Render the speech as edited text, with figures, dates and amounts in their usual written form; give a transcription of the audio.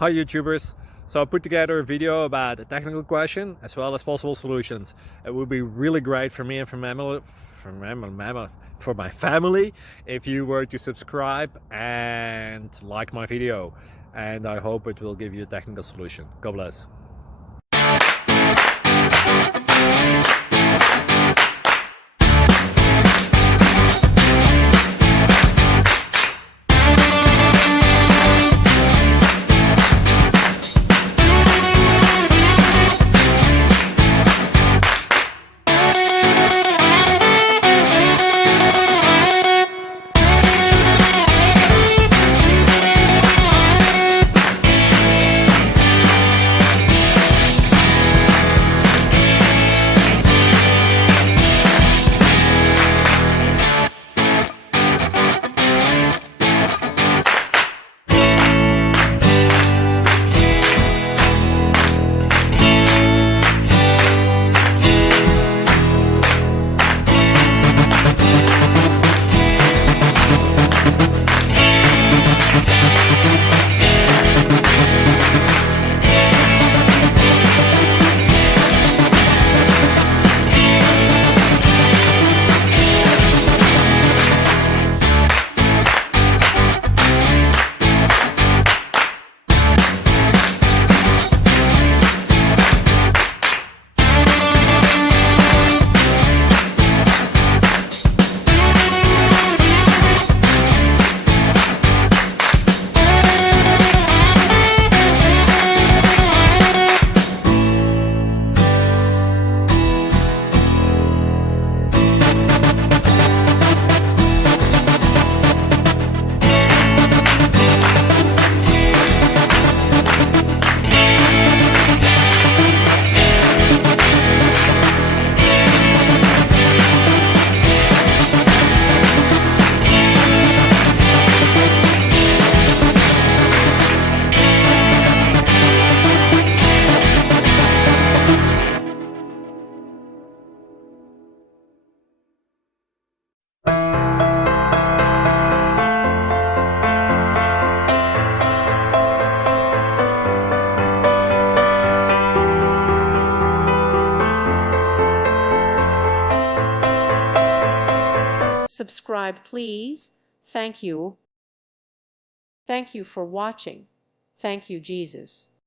Hi YouTubers! So I put together a video about a technical question as well as possible solutions. It would be really great for me and for my family if you were to subscribe and like my video, and I hope it will give you a technical solution. God bless. Subscribe, please. Thank you. Thank you for watching. Thank you, Jesus.